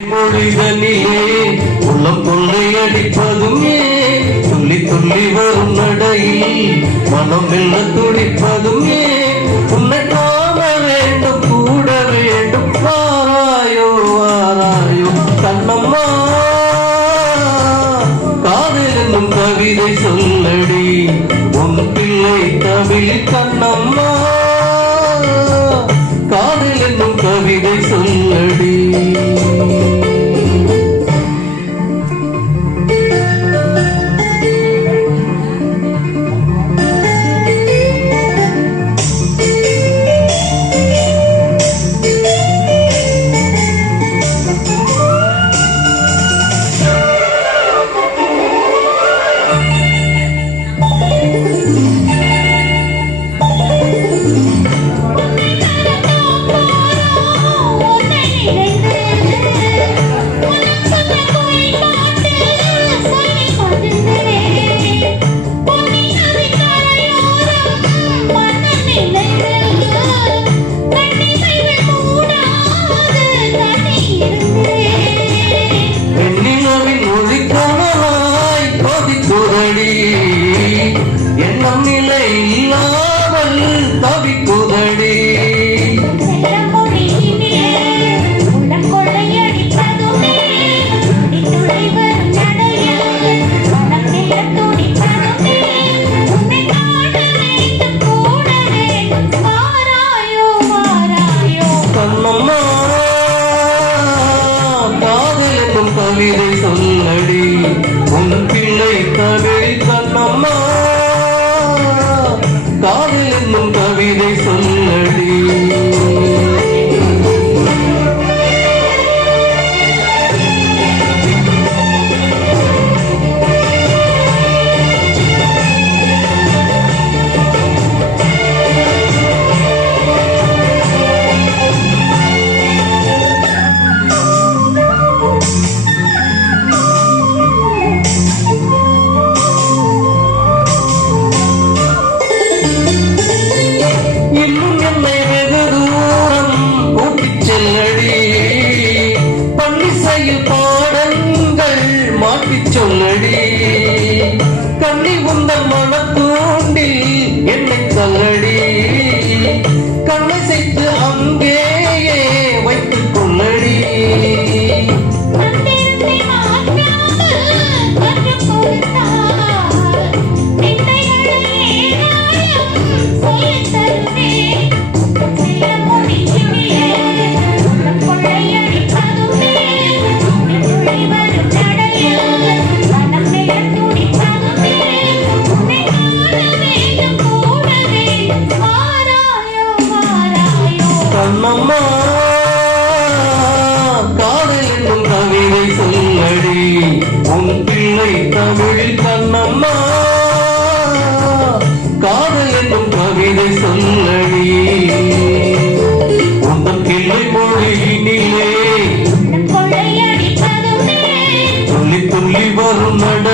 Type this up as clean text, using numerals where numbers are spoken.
மொழிதனிலே உள்ளம் கொள்ளையடிப்பதுமே துள்ளி துள்ளி வரும் நடையில் மனம் மெல்ல துடிப்பதுமே உன்னை காண வேண்டும் கூட வேண்டும் வாராயோ வாராயோ கண்ணம்மா காதல் என்னும் கவிதை சொல்லடி உன் பிள்ளை தமிழ் கண்ணம்மா காதல் என்னும் கவிதை சொல்லடி எண்ணம் நிலை இல்லாமல் தவிக்குதடி கண்ணம்மா காதல் என்னும் கவிதை சொல்லடி உன் பிள்ளை தமிழ் கண்ணம்மா காதல் என்னும் கவிதை சொல்லடி பாடங்கள் மாற்றிச் சொல்லடி கண்ணி உந்தன் மனத்தூண்டில் என்னை தள்ளடி கண்ணை செய்து அங்கேயே வைத்துக் கொள்ளடி கண்ணம்மா காதல் என்னும் கவிதை சொல்லடி உன் பிள்ளை தமிழ் கண்ணம்மா காதல் என்னும் கவிதை சொல்லடி உந்தன் கிளை மொழியினிலே துள்ளி துள்ளி வரும் நட